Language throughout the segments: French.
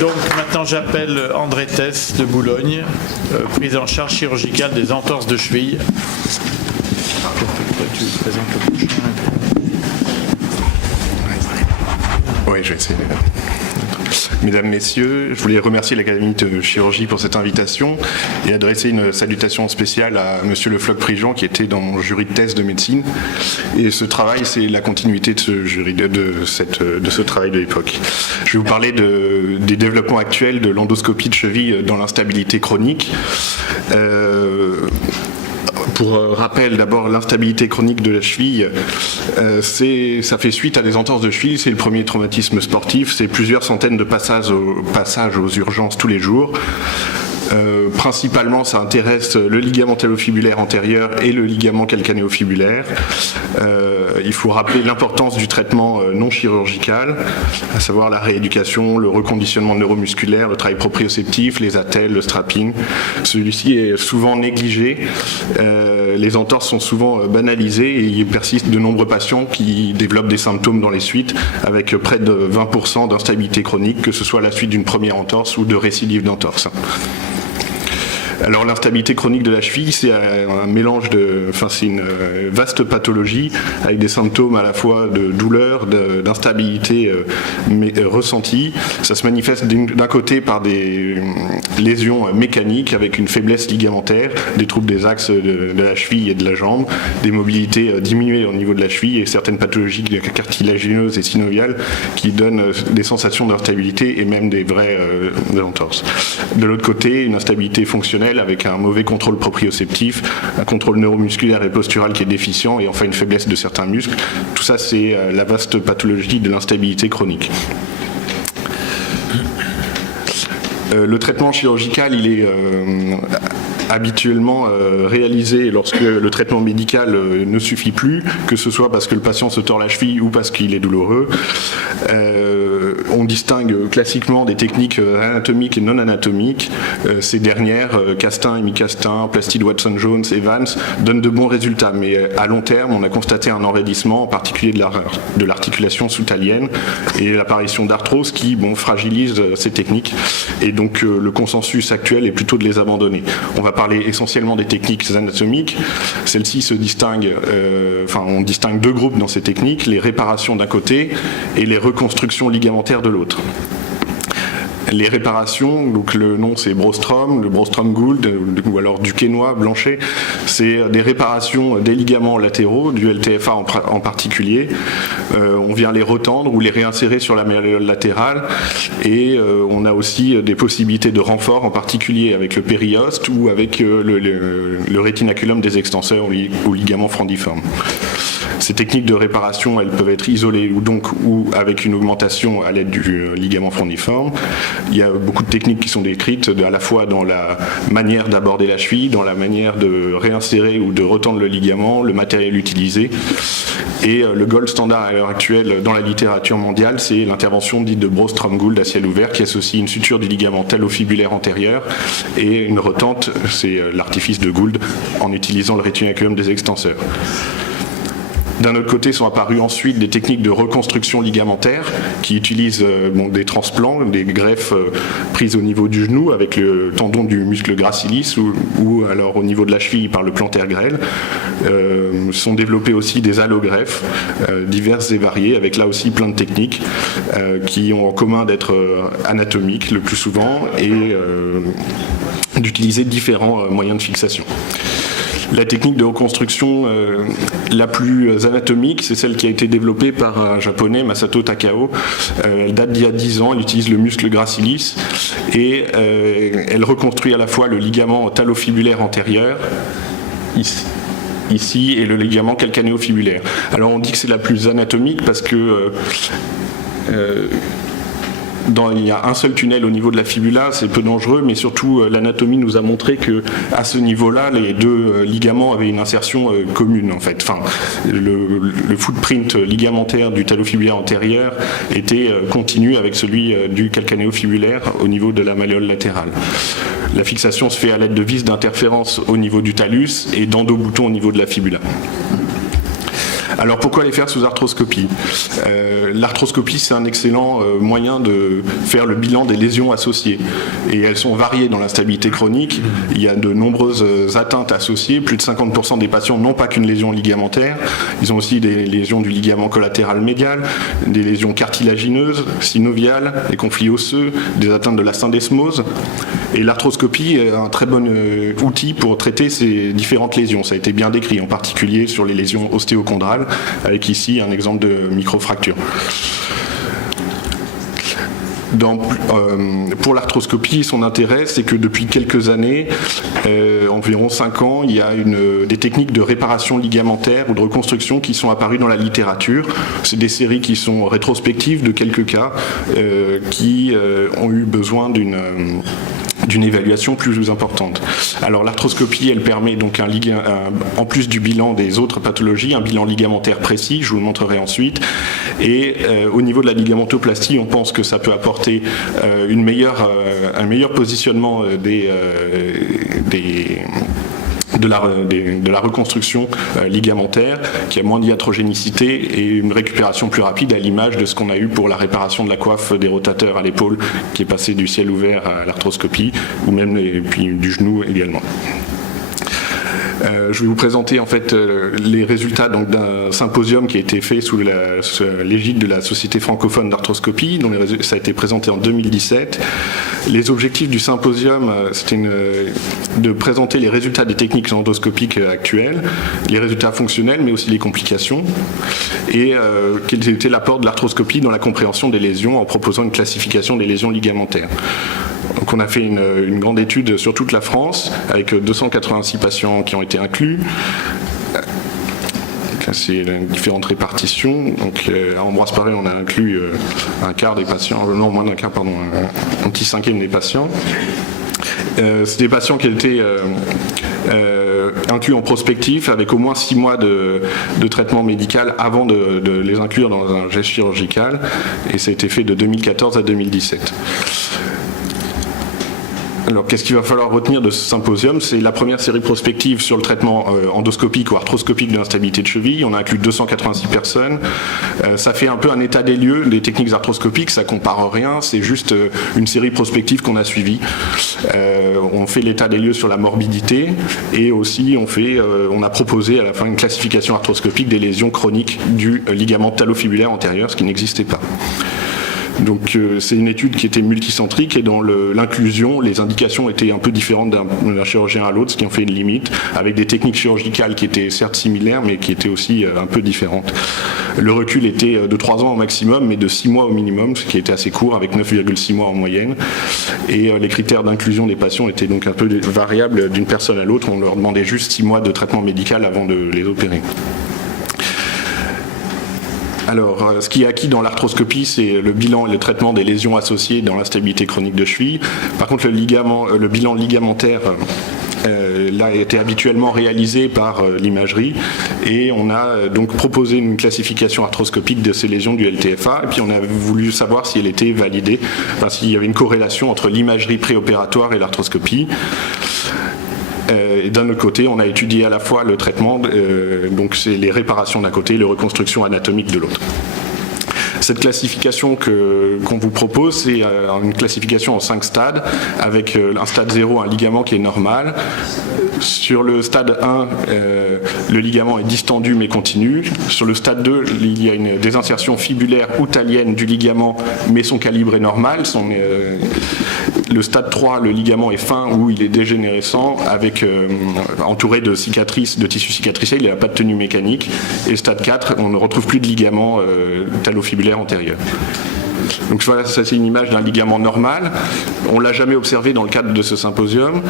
Donc maintenant j'appelle André Tess de Boulogne, prise en charge chirurgicale des entorses de cheville. Tu présentes le prochain. Oui, je vais essayer. Mesdames, Messieurs, je voulais remercier l'Académie de chirurgie pour cette invitation et adresser une salutation spéciale à Monsieur Le Floch-Prigent qui était dans mon jury de thèse de médecine. Et ce travail, c'est la continuité de ce jury, de ce travail de l'époque. Je vais vous parler des développements actuels de l'endoscopie de cheville dans l'instabilité chronique. Pour rappel, d'abord, l'instabilité chronique de la cheville, ça fait suite à des entorses de cheville, c'est le premier traumatisme sportif, c'est plusieurs centaines de passages aux urgences tous les jours. Principalement, ça intéresse le ligament talofibulaire antérieur et le ligament calcanéofibulaire. Il faut rappeler l'importance du traitement non chirurgical, à savoir la rééducation, le reconditionnement neuromusculaire, le travail proprioceptif, les attelles, le strapping. Celui-ci est souvent négligé. Les entorses sont souvent banalisées et il persiste de nombreux patients qui développent des symptômes dans les suites, avec près de 20% d'instabilité chronique, que ce soit à la suite d'une première entorse ou de récidive d'entorse. Alors l'instabilité chronique de la cheville, c'est un mélange c'est une vaste pathologie avec des symptômes à la fois de douleur, d'instabilité ressentie. Ça se manifeste d'un côté par des lésions mécaniques avec une faiblesse ligamentaire, des troubles des axes de la cheville et de la jambe, des mobilités diminuées au niveau de la cheville et certaines pathologies cartilagineuses et synoviales qui donnent des sensations d'instabilité et même des vraies entorses. De l'autre côté, une instabilité fonctionnelle avec un mauvais contrôle proprioceptif, un contrôle neuromusculaire et postural qui est déficient et enfin une faiblesse de certains muscles. Tout ça, c'est la vaste pathologie de l'instabilité chronique. Le traitement chirurgical, il est habituellement réalisé lorsque le traitement médical ne suffit plus, que ce soit parce que le patient se tord la cheville ou parce qu'il est douloureux. On distingue classiquement des techniques anatomiques et non anatomiques. Ces dernières, Castin, Amy Castin, Plastide, Watson-Jones, Evans, donnent de bons résultats, mais à long terme, on a constaté un enraidissement, en particulier de l'articulation sous-talienne et l'apparition d'arthrose qui fragilise ces techniques. Et donc le consensus actuel est plutôt de les abandonner. On va parler essentiellement des techniques anatomiques. Celles-ci se distinguent, on distingue deux groupes dans ces techniques, les réparations d'un côté et les reconstructions ligamentaires de l'autre. Les réparations, donc le nom c'est Brostrom, le Brostrom Gould ou alors Duquesnoy, Blanchet, c'est des réparations des ligaments latéraux, du LTFA en particulier. On vient les retendre ou les réinsérer sur la malléole latérale et on a aussi des possibilités de renfort, en particulier avec le périoste ou avec le rétinaculum des extenseurs ou ligament frandiforme. Ces techniques de réparation, elles peuvent être isolées ou avec une augmentation à l'aide du ligament frandiforme. Il y a beaucoup de techniques qui sont décrites à la fois dans la manière d'aborder la cheville, dans la manière de réinsérer ou de retendre le ligament, le matériel utilisé. Et le gold standard à l'heure actuelle dans la littérature mondiale, c'est l'intervention dite de Brostrom-Gould à ciel ouvert qui associe une suture du ligament talofibulaire antérieur et une retente, c'est l'artifice de Gould, en utilisant le rétinaculum des extenseurs. D'un autre côté sont apparues ensuite des techniques de reconstruction ligamentaire qui utilisent des transplants, des greffes prises au niveau du genou avec le tendon du muscle gracilis ou alors au niveau de la cheville par le plantaire grêle. Sont développées aussi des allogreffes diverses et variées avec là aussi plein de techniques qui ont en commun d'être anatomiques le plus souvent et d'utiliser différents moyens de fixation. La technique de reconstruction la plus anatomique, c'est celle qui a été développée par un japonais, Masato Takao. Elle date d'il y a 10 ans, elle utilise le muscle gracilis et elle reconstruit à la fois le ligament talofibulaire antérieur, ici, et le ligament calcanéofibulaire. Alors on dit que c'est la plus anatomique parce que il y a un seul tunnel au niveau de la fibula, c'est peu dangereux, mais surtout l'anatomie nous a montré que à ce niveau-là, les deux ligaments avaient une insertion commune en fait. Enfin, le footprint ligamentaire du talofibulaire antérieur était continu avec celui du calcanéofibulaire au niveau de la malléole latérale. La fixation se fait à l'aide de vis d'interférence au niveau du talus et d'endoboutons au niveau de la fibula. Alors pourquoi les faire sous arthroscopie? L'arthroscopie, c'est un excellent moyen de faire le bilan des lésions associées. Et elles sont variées dans l'instabilité chronique. Il y a de nombreuses atteintes associées. Plus de 50% des patients n'ont pas qu'une lésion ligamentaire. Ils ont aussi des lésions du ligament collatéral médial, des lésions cartilagineuses, synoviales, des conflits osseux, des atteintes de la syndesmose. Et l'arthroscopie est un très bon outil pour traiter ces différentes lésions. Ça a été bien décrit, en particulier sur les lésions ostéochondrales, avec ici un exemple de microfracture. Pour l'arthroscopie, son intérêt, c'est que depuis quelques années, environ 5 ans, il y a des techniques de réparation ligamentaire ou de reconstruction qui sont apparues dans la littérature. C'est des séries qui sont rétrospectives de quelques cas qui ont eu besoin d'une évaluation plus importante. Alors l'arthroscopie, elle permet donc en plus du bilan des autres pathologies, un bilan ligamentaire précis, je vous le montrerai ensuite. Et au niveau de la ligamentoplastie, on pense que ça peut apporter un meilleur positionnement de la reconstruction ligamentaire, qui a moins d'iatrogénicité et une récupération plus rapide, à l'image de ce qu'on a eu pour la réparation de la coiffe des rotateurs à l'épaule, qui est passée du ciel ouvert à l'arthroscopie, ou même puis du genou également. Je vais vous présenter en fait les résultats d'un symposium qui a été fait sous l'égide de la Société francophone d'arthroscopie, dont ça a été présenté en 2017. Les objectifs du symposium, c'était de présenter les résultats des techniques endoscopiques actuelles, les résultats fonctionnels, mais aussi les complications, et quel était l'apport de l'arthroscopie dans la compréhension des lésions en proposant une classification des lésions ligamentaires. Donc on a fait une grande étude sur toute la France, avec 286 patients qui ont été inclus. C'est différentes répartitions. Donc à Ambroise Paré, on a inclus un quart des patients, non moins d'un quart, pardon, un petit cinquième des patients. C'est des patients qui étaient inclus en prospectif avec au moins 6 mois de traitement médical avant de les inclure dans un geste chirurgical, et ça a été fait de 2014 à 2017. Alors, qu'est-ce qu'il va falloir retenir de ce symposium? C'est la première série prospective sur le traitement endoscopique ou arthroscopique de l'instabilité de cheville. On a inclus 286 personnes. Ça fait un peu un état des lieux des techniques arthroscopiques, ça compare rien, c'est juste une série prospective qu'on a suivie. On fait l'état des lieux sur la morbidité, et aussi on a proposé à la fin une classification arthroscopique des lésions chroniques du ligament talofibulaire antérieur, ce qui n'existait pas. Donc c'est une étude qui était multicentrique, et dans l'inclusion, les indications étaient un peu différentes d'un chirurgien à l'autre, ce qui en fait une limite, avec des techniques chirurgicales qui étaient certes similaires, mais qui étaient aussi un peu différentes. Le recul était de 3 ans au maximum, mais de 6 mois au minimum, ce qui était assez court, avec 9,6 mois en moyenne. Et les critères d'inclusion des patients étaient donc un peu variables d'une personne à l'autre. On leur demandait juste 6 mois de traitement médical avant de les opérer. Alors, ce qui est acquis dans l'arthroscopie, c'est le bilan et le traitement des lésions associées dans l'instabilité chronique de cheville. Par contre, le bilan ligamentaire là, a été habituellement réalisé par l'imagerie, et on a donc proposé une classification arthroscopique de ces lésions du LTFA, et puis on a voulu savoir si elle était validée, enfin, s'il y avait une corrélation entre l'imagerie préopératoire et l'arthroscopie. Et d'un autre côté, on a étudié à la fois le traitement, donc c'est les réparations d'un côté et les reconstructions anatomiques de l'autre. Cette classification qu'on vous propose, c'est une classification en 5 stades, avec un stade 0, un ligament qui est normal. Sur le stade 1, le ligament est distendu mais continu. Sur le stade 2, il y a une désinsertion fibulaire ou talienne du ligament, mais son calibre est normal. Le stade 3, le ligament est fin ou il est dégénérescent, entouré de cicatrices, de tissu cicatriciel, il n'a pas de tenue mécanique. Et stade 4, on ne retrouve plus de ligament talofibulaire antérieur. Donc voilà, ça c'est une image d'un ligament normal. On ne l'a jamais observé dans le cadre de ce symposium,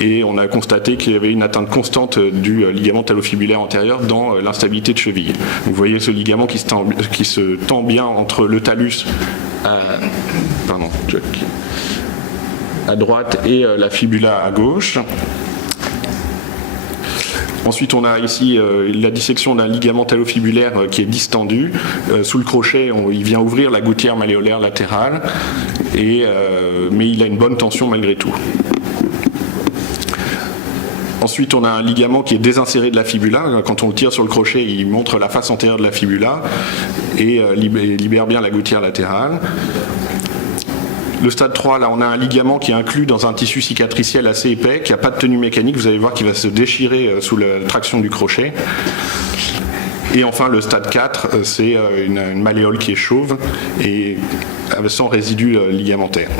et on a constaté qu'il y avait une atteinte constante du ligament talofibulaire antérieur dans l'instabilité de cheville. Vous voyez ce ligament qui se tend bien entre le talus à droite et la fibula à gauche. Ensuite, on a ici la dissection d'un ligament talofibulaire qui est distendu. Sous le crochet, il vient ouvrir la gouttière malléolaire latérale, mais il a une bonne tension malgré tout. Ensuite, on a un ligament qui est désinséré de la fibula. Quand on le tire sur le crochet, il montre la face antérieure de la fibula et libère bien la gouttière latérale. Le stade 3, là, on a un ligament qui est inclus dans un tissu cicatriciel assez épais, qui n'a pas de tenue mécanique. Vous allez voir qu'il va se déchirer sous la traction du crochet. Et enfin, le stade 4, c'est une malléole qui est chauve et sans résidus ligamentaires.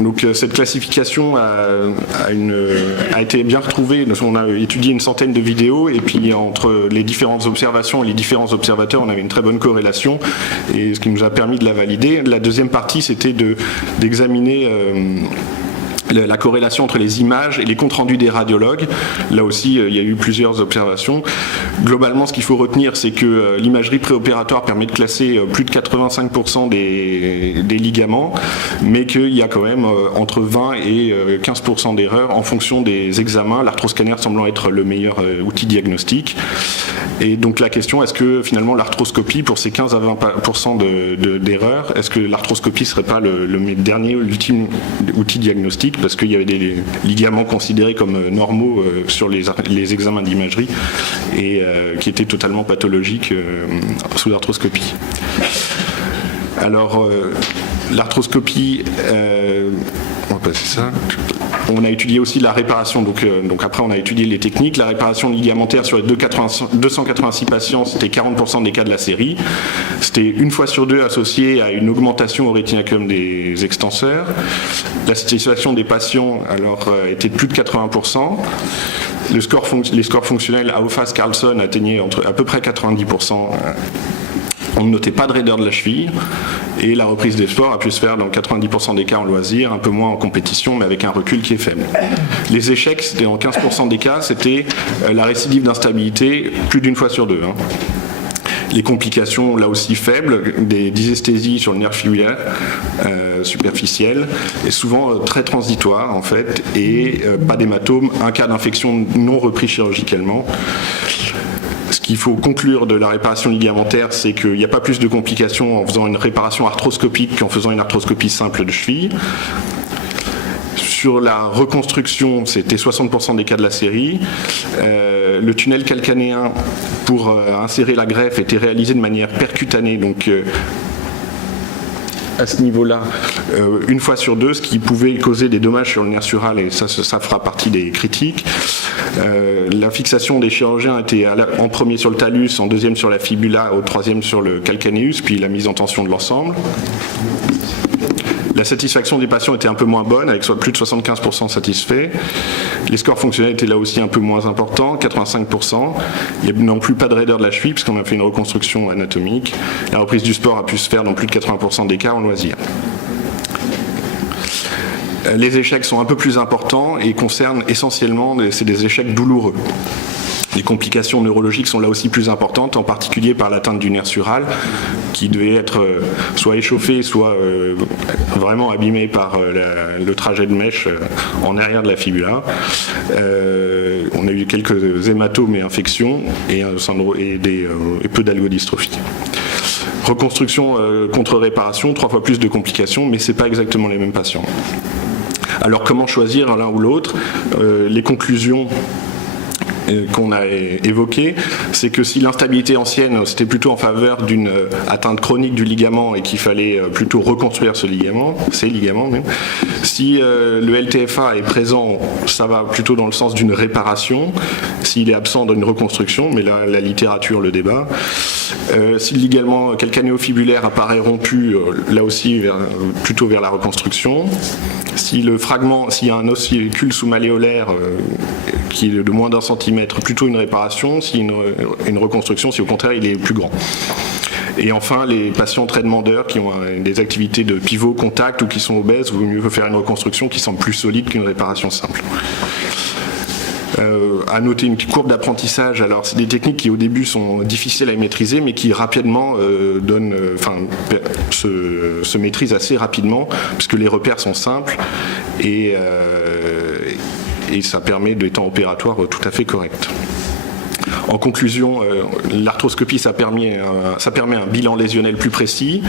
Donc cette classification a été bien retrouvée. On a étudié une centaine de vidéos et puis entre les différentes observations et les différents observateurs, on avait une très bonne corrélation et ce qui nous a permis de la valider. La deuxième partie, c'était d'examiner la corrélation entre les images et les comptes rendus des radiologues. Là aussi, il y a eu plusieurs observations. Globalement, ce qu'il faut retenir, c'est que l'imagerie préopératoire permet de classer plus de 85% des ligaments, mais qu'il y a quand même entre 20 et 15% d'erreurs en fonction des examens, l'arthroscanner semblant être le meilleur outil diagnostique. Et donc la question, est-ce que finalement l'arthroscopie, pour ces 15 à 20% d'erreurs, est-ce que l'arthroscopie ne serait pas le dernier, l'ultime outil diagnostique, parce qu'il y avait des ligaments considérés comme normaux sur les examens d'imagerie et qui étaient totalement pathologiques sous l'arthroscopie. Alors, l'arthroscopie, on va passer ça. On a étudié aussi la réparation, donc après on a étudié les techniques. La réparation ligamentaire sur les 286 patients, c'était 40% des cas de la série. C'était une fois sur deux associé à une augmentation au rétinacum des extenseurs. La satisfaction des patients alors était de plus de 80%. Les scores fonctionnels Auffaz-Carlson atteignaient à peu près 90%. On ne notait pas de raideur de la cheville et la reprise des sports a pu se faire dans 90% des cas en loisir, un peu moins en compétition, mais avec un recul qui est faible. Les échecs, c'était en 15% des cas, c'était la récidive d'instabilité plus d'une fois sur deux. Les complications, là aussi faibles, des dysesthésies sur le nerf fibulaire superficiel, et souvent très transitoires en fait, et pas d'hématome, un cas d'infection non repris chirurgicalement. Ce qu'il faut conclure de la réparation ligamentaire, c'est qu'il n'y a pas plus de complications en faisant une réparation arthroscopique qu'en faisant une arthroscopie simple de cheville. Sur la reconstruction, c'était 60% des cas de la série. Le tunnel calcanéen pour insérer la greffe était réalisé de manière percutanée, donc à ce niveau-là, une fois sur deux, ce qui pouvait causer des dommages sur le nerf sural, et ça fera partie des critiques. La fixation des chirurgiens était en premier sur le talus, en deuxième sur la fibula, au troisième sur le calcanéus, puis la mise en tension de l'ensemble. La satisfaction des patients était un peu moins bonne, avec soit plus de 75% satisfaits. Les scores fonctionnels étaient là aussi un peu moins importants, 85%. Il n'y a non plus pas de raideur de la cheville, puisqu'on a fait une reconstruction anatomique. La reprise du sport a pu se faire dans plus de 80% des cas en loisir. Les échecs sont un peu plus importants et concernent essentiellement, c'est des échecs douloureux. Les complications neurologiques sont là aussi plus importantes, en particulier par l'atteinte du nerf sural, qui devait être soit échauffé, soit vraiment abîmé par le trajet de mèche en arrière de la fibula. On a eu quelques hématomes et infections et peu d'algodystrophie. Reconstruction contre réparation, 3 fois plus de complications, mais ce n'est pas exactement les mêmes patients. Alors comment choisir l'un ou l'autre? Les conclusions qu'on a évoqué, c'est que si l'instabilité ancienne c'était plutôt en faveur d'une atteinte chronique du ligament et qu'il fallait plutôt reconstruire ces ligaments même. Si le LTFA est présent, ça va plutôt dans le sens d'une réparation. S'il est absent, d'une reconstruction, mais là la littérature le débat. Si le ligament calcanéo-fibulaire apparaît rompu, là aussi plutôt vers la reconstruction. Si le fragment, s'il y a un ossicule sous-malléolaire qui est de moins d'1 centimètre, plutôt une réparation. Si une reconstruction, si au contraire il est plus grand. Et enfin, les patients très demandeurs qui ont des activités de pivot, contact ou qui sont obèses, il vaut mieux faire une reconstruction qui semble plus solide qu'une réparation simple. À noter une courbe d'apprentissage. Alors, c'est des techniques qui au début sont difficiles à maîtriser, mais qui rapidement se maîtrisent assez rapidement, puisque les repères sont simples et ça permet des temps opératoires tout à fait corrects. En conclusion, l'arthroscopie, ça permet un bilan lésionnel plus précis,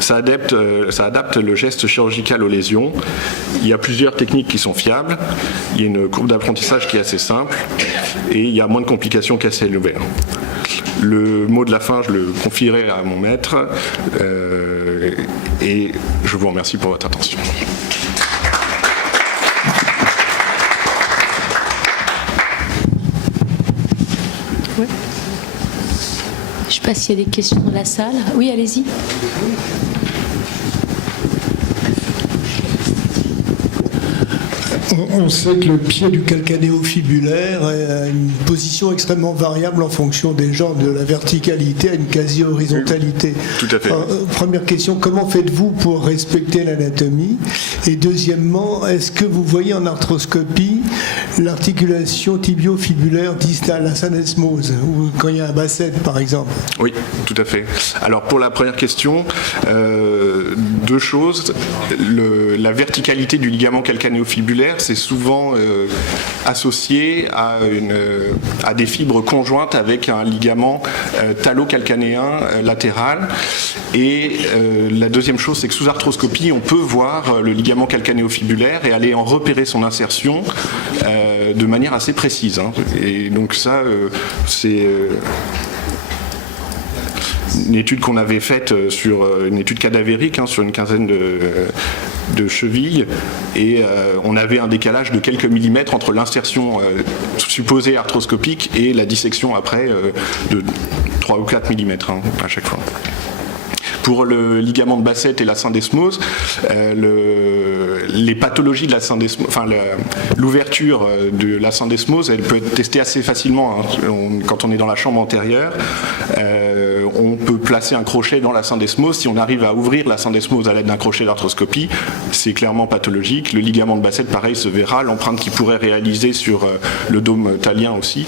ça adapte le geste chirurgical aux lésions. Il y a plusieurs techniques qui sont fiables, il y a une courbe d'apprentissage qui est assez simple et il y a moins de complications qu'à ciel ouvert. Le mot de la fin, je le confierai à mon maître et je vous remercie pour votre attention. Ouais. Je ne sais pas s'il y a des questions dans la salle. Oui, allez-y. On sait que le pied du calcanéo-fibulaire a une position extrêmement variable en fonction des genres, de la verticalité à une quasi-horizontalité. Tout à fait. Première question, comment faites-vous pour respecter l'anatomie? Et deuxièmement, est-ce que vous voyez en arthroscopie l'articulation tibio-fibulaire distale, la syndesmose, ou quand il y a un basset par exemple? Oui, tout à fait. Alors pour la première question, deux choses. La verticalité du ligament calcanéo-fibulaire, c'est souvent associé à des fibres conjointes avec un ligament talo-calcanéen latéral. Et la deuxième chose, c'est que sous arthroscopie, on peut voir le ligament calcanéo-fibulaire et aller en repérer son insertion de manière assez précise. Hein. Et donc ça, c'est une étude qu'on avait faite sur une étude cadavérique, sur une quinzaine de chevilles, et on avait un décalage de quelques millimètres entre l'insertion supposée arthroscopique et la dissection après de 3 ou 4 millimètres à chaque fois. Pour le ligament de Basset et la syndesmose, les pathologies de la syndesmose, l'ouverture de la syndesmose, elle peut être testée assez facilement. Quand on est dans la chambre antérieure, on peut placer un crochet dans la syndesmose. Si on arrive à ouvrir la syndesmose à l'aide d'un crochet d'arthroscopie, c'est clairement pathologique. Le ligament de Basset, pareil, se verra. L'empreinte qu'il pourrait réaliser sur le dôme talien aussi,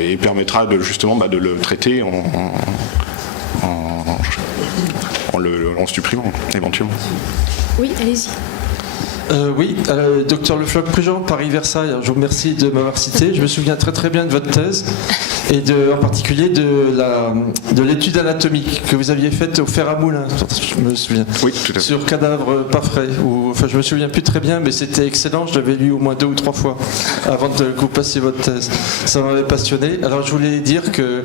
et permettra justement de le traiter en supprimant éventuellement. Oui, allez-y. Oui, docteur Le Floch-Prigent, Paris-Versailles, je vous remercie de m'avoir cité. Je me souviens très très bien de votre thèse et en particulier de l'étude anatomique que vous aviez faite au fer à moulin, je me souviens. Oui, tout à fait. Sur cadavres pas frais. Je me souviens plus très bien, mais c'était excellent. Je l'avais lu au moins 2 ou 3 fois avant que vous passiez votre thèse. Ça m'avait passionné. Alors je voulais dire que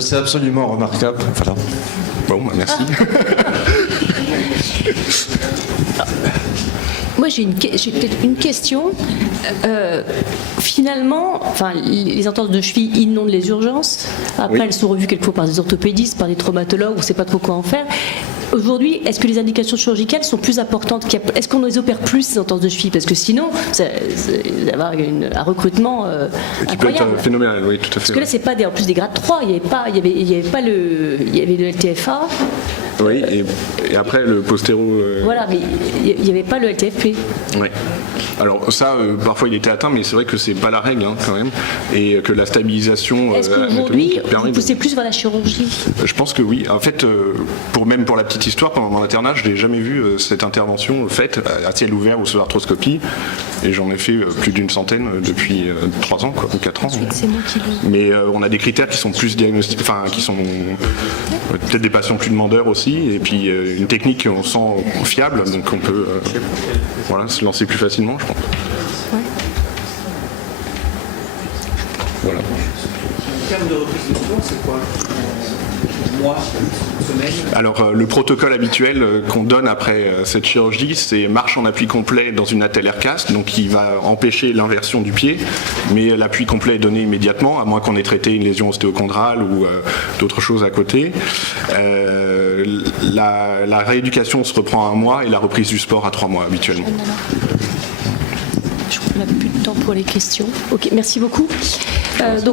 c'est absolument remarquable. Voilà. Bon, merci. Moi, j'ai peut-être une question. Finalement, les entorses de cheville inondent les urgences. Après, elles sont revues quelquefois par des orthopédistes, par des traumatologues, on ne sait pas trop quoi en faire. Aujourd'hui, est-ce que les indications chirurgicales sont plus importantes? Est-ce qu'on les opère plus, ces entorses de cheville? Parce que sinon, ça va avoir un recrutement qui peut incroyable. être phénoménal, oui, tout à fait. Parce que là, c'est pas en plus des grades 3, il y avait le LTFA. Oui, et après le postéro. Voilà, mais il n'y avait pas le LTFP. Oui. Alors ça, parfois il était atteint, mais c'est vrai que c'est pas la règle quand même, et que la stabilisation. Est-ce qu'aujourd'hui, vous poussez plus vers la chirurgie? Je pense que oui. En fait, pour la petite histoire, pendant mon internat, je n'ai jamais vu cette intervention faite à ciel ouvert ou sous arthroscopie, et j'en ai fait plus d'une centaine depuis 3 ans, ou 4 ans. C'est moi qui le... Mais on a des critères qui sont plus diagnostiques, qui sont peut-être des patients plus demandeurs aussi, et puis une technique qu'on sent fiable, donc on peut se lancer plus facilement, je pense. Ouais. Voilà. En termes de reprise de cours, c'est quoi? Mois, semaine? Alors le protocole habituel qu'on donne après cette chirurgie, c'est marche en appui complet dans une attelle Aircast, donc qui va empêcher l'inversion du pied, mais l'appui complet est donné immédiatement, à moins qu'on ait traité une lésion ostéochondrale ou d'autres choses à côté. La rééducation se reprend à 1 mois et la reprise du sport à 3 mois habituellement. Je crois qu'on n'a plus de temps pour les questions. Ok, merci beaucoup. Donc,